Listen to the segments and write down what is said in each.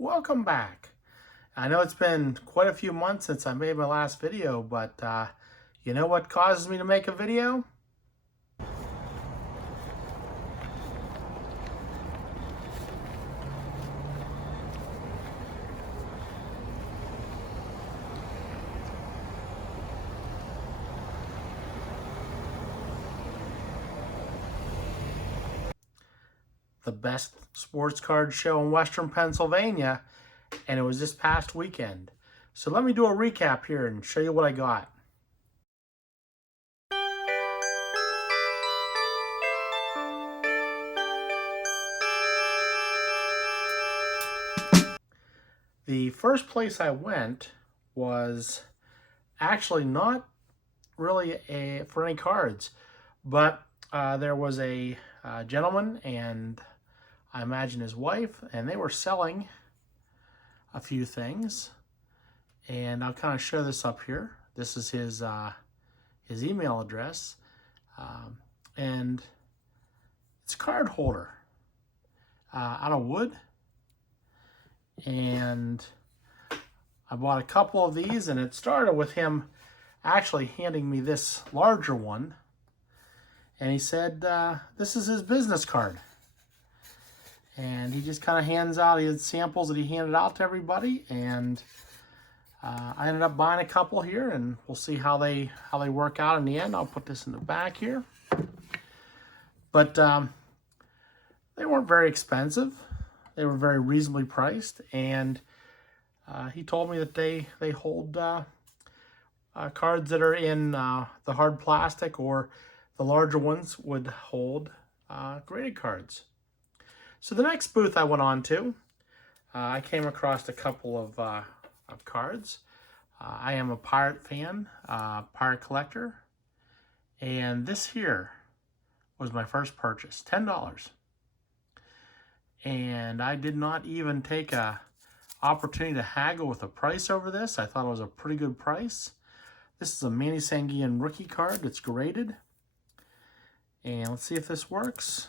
Welcome back. I know it's been quite a few months since I made my last video, but you know what causes me to make a video? The best sports card show in Western Pennsylvania, and it was this past weekend. So let me do a recap here and show you what I got. The first place I went was actually not really for any cards, but there was a gentleman and I imagine his wife, and they were selling a few things, and I'll kind of show this up here. This is his email address, and it's a card holder out of wood, and I bought a couple of these, and it started with him actually handing me this larger one, and he said this is his business card. And he just kind of hands out, he had samples that he handed out to everybody, and I ended up buying a couple here, and we'll see how they work out in the end. I'll put this in the back here. But they weren't very expensive. They were very reasonably priced, and he told me that they hold cards that are in the hard plastic, or the larger ones would hold graded cards. So the next booth I went on to, I came across a couple of cards. I am a pirate fan, pirate collector, and this here was my first purchase, $10. And I did not even take a opportunity to haggle with the price over this. I thought it was a pretty good price. This is a Manny Sanguian rookie card that's graded. And let's see if this works.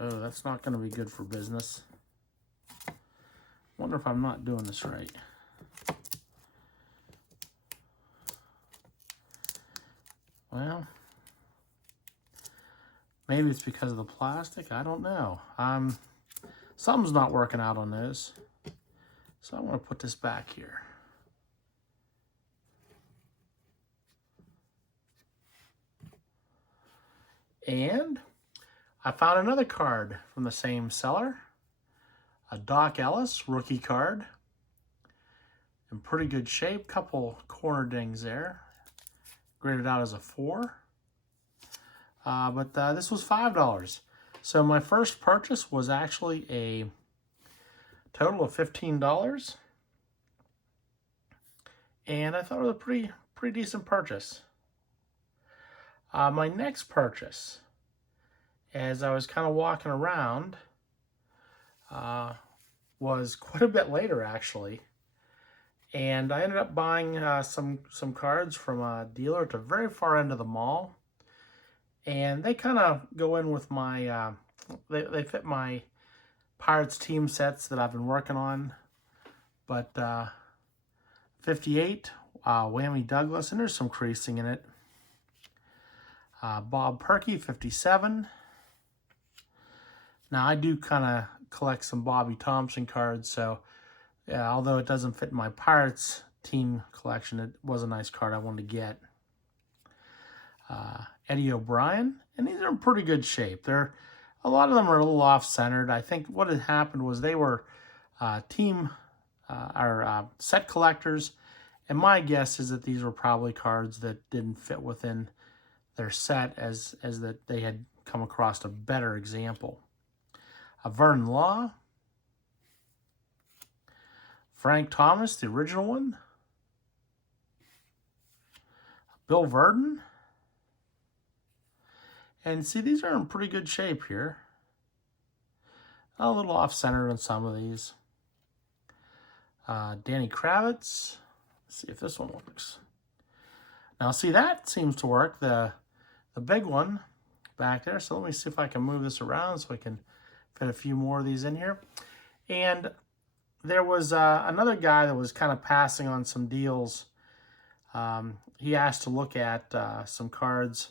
Oh, that's not going to be good for business. Wonder if I'm not doing this right. Well, maybe it's because of the plastic. I don't know. Something's not working out on this. So I want to put this back here. And I found another card from the same seller, a Doc Ellis rookie card, in pretty good shape. Couple corner dings there, graded out as a 4. But this was $5. So my first purchase was actually a total of $15, and I thought it was a pretty decent purchase. My next purchase, as I was kind of walking around, was quite a bit later actually, and I ended up buying some cards from a dealer at the very far end of the mall, and they kind of go in with my they fit my Pirates team sets that I've been working on. But 58 Whammy Douglas, and there's some creasing in it. Bob Perky 57. Now, I do kind of collect some Bobby Thompson cards, so yeah, although it doesn't fit my Pirates team collection, it was a nice card I wanted to get. Eddie O'Brien, and these are in pretty good shape. A lot of them are a little off-centered. I think what had happened was they were set collectors, and my guess is that these were probably cards that didn't fit within their set, as that they had come across a better example. Vernon Law, Frank Thomas, the original one, Bill Verdon, and see, these are in pretty good shape here. A little off-centered on some of these. Danny Kravitz. Let's see if this one works. Now, see, that seems to work. The big one, back there. So let me see if I can move this around so I can fit a few more of these in here. And there was another guy that was kind of passing on some deals. He asked to look at some cards,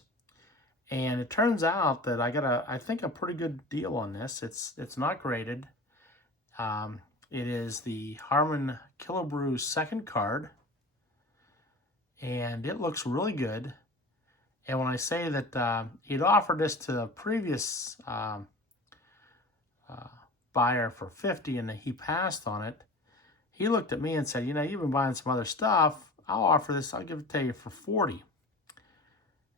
and it turns out that I got I think a pretty good deal on this. It's not graded. It is the Harmon Killebrew second card, and it looks really good. And when I say that he'd offered this to the previous buyer for $50 and he passed on it, he looked at me and said, you know, you've been buying some other stuff. I'll offer this. I'll give it to you for $40.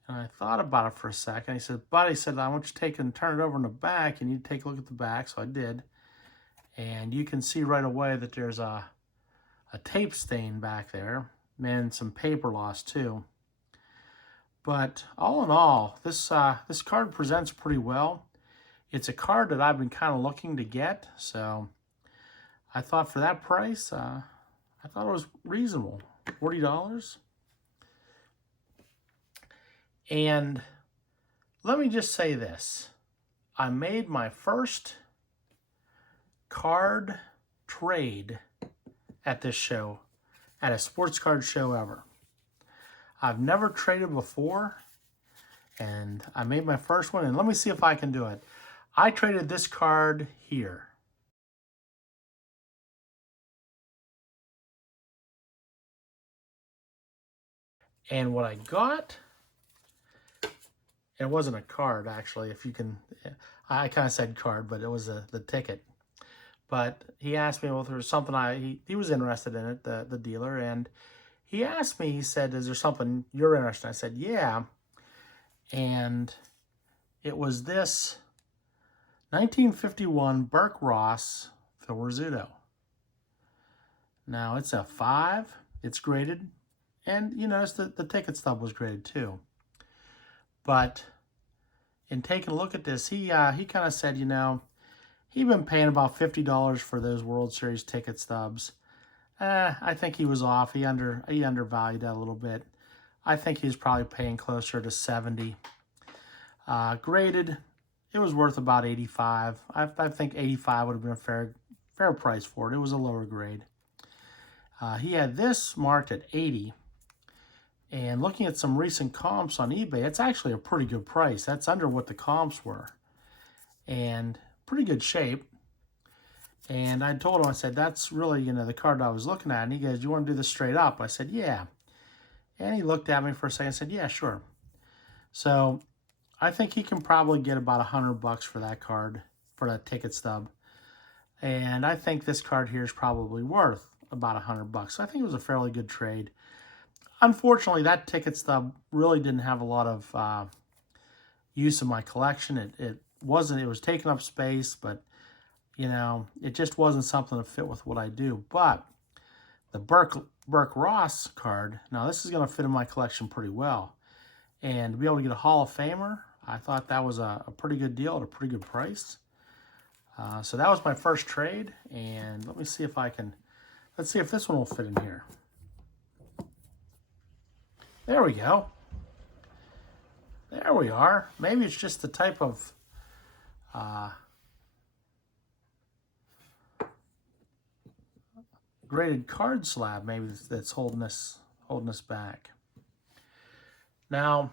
And I thought about it for a second. He said, but he said, I want you to take it and turn it over in the back, and you take a look at the back. So I did. And you can see right away that there's a tape stain back there and some paper loss too. But all in all, this card presents pretty well. It's a card that I've been kind of looking to get, so I thought for that price, I thought it was reasonable, $40. And let me just say this. I made my first card trade at this show, at a sports card show ever. I've never traded before, and I made my first one, and let me see if I can do it. I traded this card here. And what I got, it wasn't a card actually, if you can, I kind of said card, but it was the ticket. But he asked me, well, there was something he was interested in it, the dealer, and he asked me, he said, is there something you're interested in? I said, yeah. And it was this 1951 Burke Ross Phil Rizzuto. Now, it's a 5. It's graded. And you notice that the ticket stub was graded too. But in taking a look at this, he kind of said, you know, he'd been paying about $50 for those World Series ticket stubs. I think he was off. He undervalued that a little bit. I think he was probably paying closer to $70. Graded, it was worth about $85. I think $85 would have been a fair price for it. It was a lower grade. He had this marked at $80. And looking at some recent comps on eBay, it's actually a pretty good price. That's under what the comps were. And pretty good shape. And I told him, I said, that's really, you know, the card I was looking at. And he goes, do you want to do this straight up? I said, yeah. And he looked at me for a second and said, yeah, sure. So I think he can probably get about $100 for that card, for that ticket stub. And I think this card here is probably worth about $100. So I think it was a fairly good trade. Unfortunately, that ticket stub really didn't have a lot of use in my collection. It was taking up space, but you know, it just wasn't something to fit with what I do. But the Burke Ross card, now this is going to fit in my collection pretty well. And to be able to get a Hall of Famer, I thought that was a pretty good deal at a pretty good price. So that was my first trade. And let me see if let's see if this one will fit in here. There we go. There we are. Maybe it's just the type of graded card slab maybe that's holding us back. Now,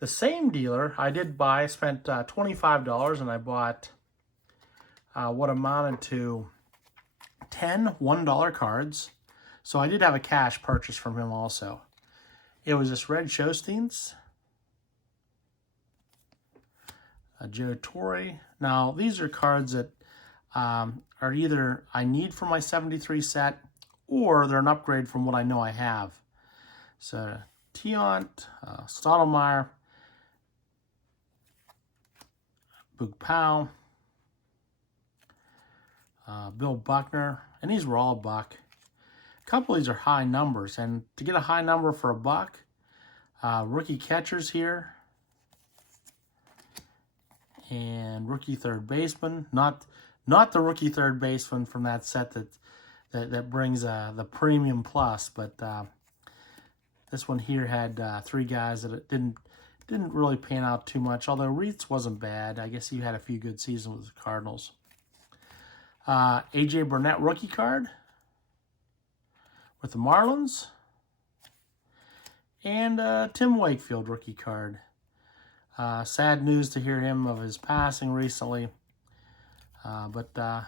the same dealer I did buy, spent $25, and I bought what amounted to 10 $1 cards. So I did have a cash purchase from him also. It was this Red Showsteins, a Joe Torre. Now, these are cards that are either I need for my 73 set, or they're an upgrade from what I know I have. So, Tiant, Stottlemyre, Boog Powell, Bill Buckner, and these were all buck. A couple of these are high numbers, and to get a high number for a buck, rookie catchers here, and rookie third baseman. Not the rookie third baseman from that set that brings the premium plus, but this one here had 3 guys that didn't didn't really pan out too much, although Reitz wasn't bad. I guess he had a few good seasons with the Cardinals. A.J. Burnett rookie card with the Marlins. And Tim Wakefield rookie card. Sad news to hear him of his passing recently. So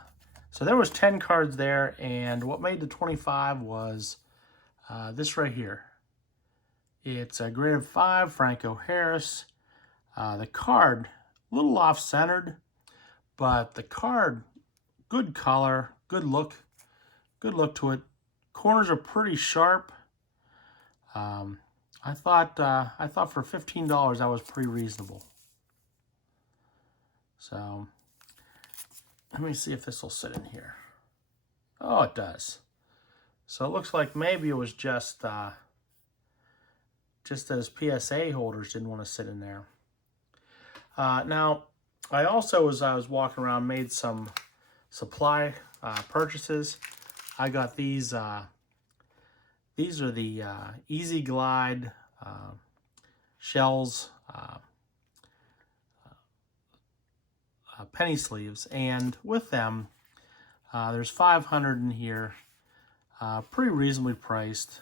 there was 10 cards there, and what made the 25 was this right here. It's a grade of 5, Franco Harris. The card, a little off-centered, but the card, good color, good look to it. Corners are pretty sharp. I thought for $15 that was pretty reasonable. So let me see if this will sit in here. Oh, it does. So it looks like maybe it was just those PSA holders didn't want to sit in there. Now, I also, as I was walking around, made some supply purchases. I got these. These are the Easy Glide shells, penny sleeves, and with them, there's 500 in here, pretty reasonably priced.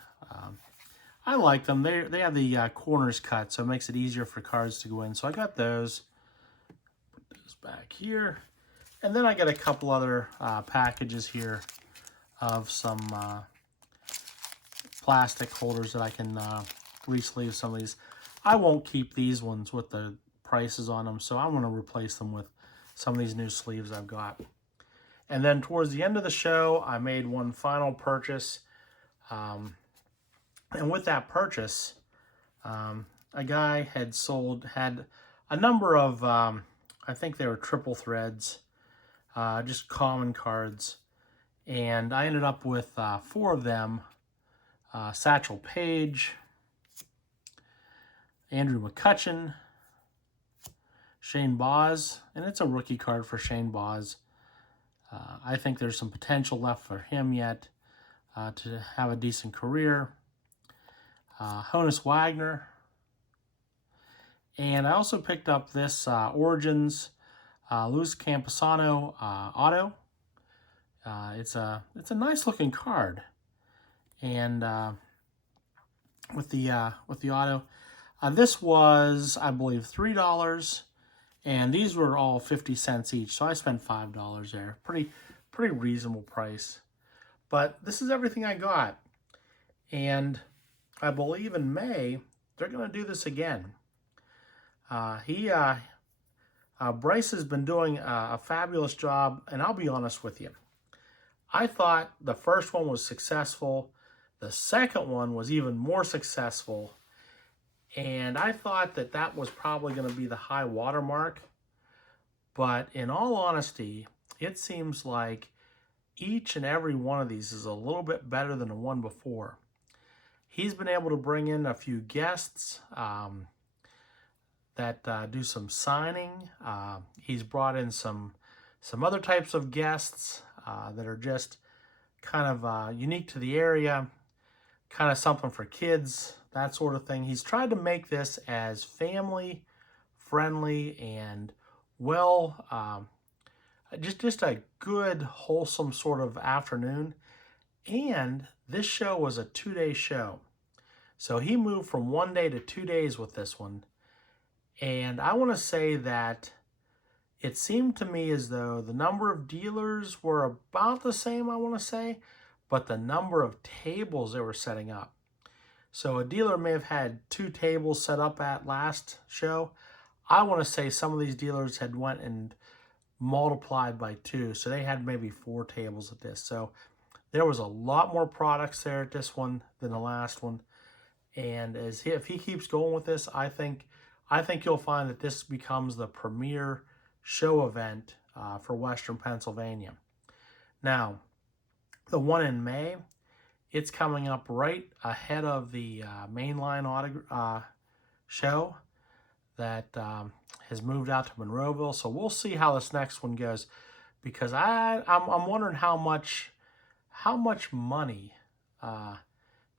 I like them. They have the corners cut, so it makes it easier for cards to go in. So I got those. Put those back here, and then I got a couple other packages here of some plastic holders that I can re-sleeve some of these. I won't keep these ones with the prices on them, so I'm going to replace them with some of these new sleeves I've got. And then towards the end of the show, I made one final purchase. And with that purchase, a guy had a number of, I think they were triple threads, just common cards. And I ended up with 4 of them. Satchel Paige, Andrew McCutchen, Shane Baz, and it's a rookie card for Shane Baz. I think there's some potential left for him yet to have a decent career. Honus Wagner, and I also picked up this Origins Luis Camposano auto. It's a nice looking card. And with the auto, this was, I believe, $3, and these were all 50 cents each. So I spent $5 there. Pretty reasonable price. But this is everything I got, and I believe in May they're going to do this again. Bryce has been doing a fabulous job, and I'll be honest with you. I thought the first one was successful. The second one was even more successful, and I thought that was probably going to be the high watermark. But in all honesty, it seems like each and every one of these is a little bit better than the one before. He's been able to bring in a few guests that do some signing. He's brought in some other types of guests that are just kind of unique to the area, kind of something for kids, that sort of thing. He's tried to make this as family friendly and just a good, wholesome sort of afternoon. And this show was a 2-day show. So he moved from 1 day to 2 days with this one. And I want to say that it seemed to me as though the number of dealers were about the same, I want to say, but the number of tables they were setting up. So a dealer may have had 2 tables set up at last show. I want to say some of these dealers had went and multiplied by 2. So they had maybe 4 tables at this. So there was a lot more products there at this one than the last one. And if he keeps going with this, I think you'll find that this becomes the premier show event for Western Pennsylvania. Now, the one in May, it's coming up right ahead of the mainline show that has moved out to Monroeville. So we'll see how this next one goes, because I'm wondering how much money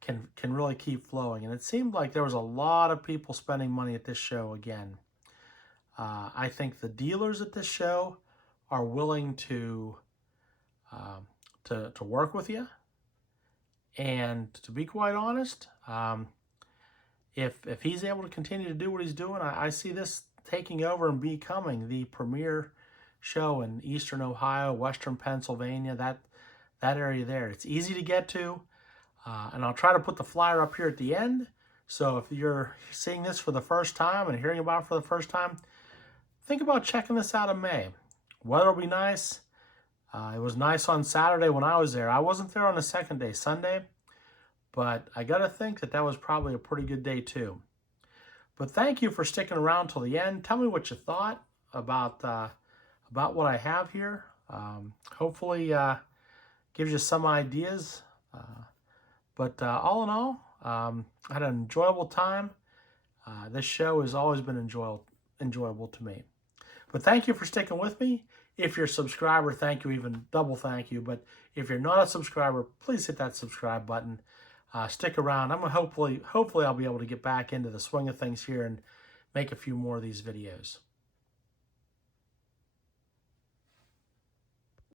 can really keep flowing. And it seemed like there was a lot of people spending money at this show again. I think the dealers at this show are willing to work with you. And to be quite honest, if he's able to continue to do what he's doing, I see this taking over and becoming the premier show in Eastern Ohio, Western Pennsylvania, that area there. It's easy to get to, and I'll try to put the flyer up here at the end. So if you're seeing this for the first time and hearing about it for the first time, think about checking this out in May. Weather will be nice. It was nice on Saturday when I was there. I wasn't there on the second day, Sunday, but I got to think that was probably a pretty good day too. But thank you for sticking around till the end. Tell me what you thought about what I have here. Hopefully gives you some ideas. But all in all, I had an enjoyable time. This show has always been enjoyable to me. But thank you for sticking with me. If you're a subscriber, thank you, even double thank you. But if you're not a subscriber, please hit that subscribe button. Stick around. I'm hopefully I'll be able to get back into the swing of things here and make a few more of these videos.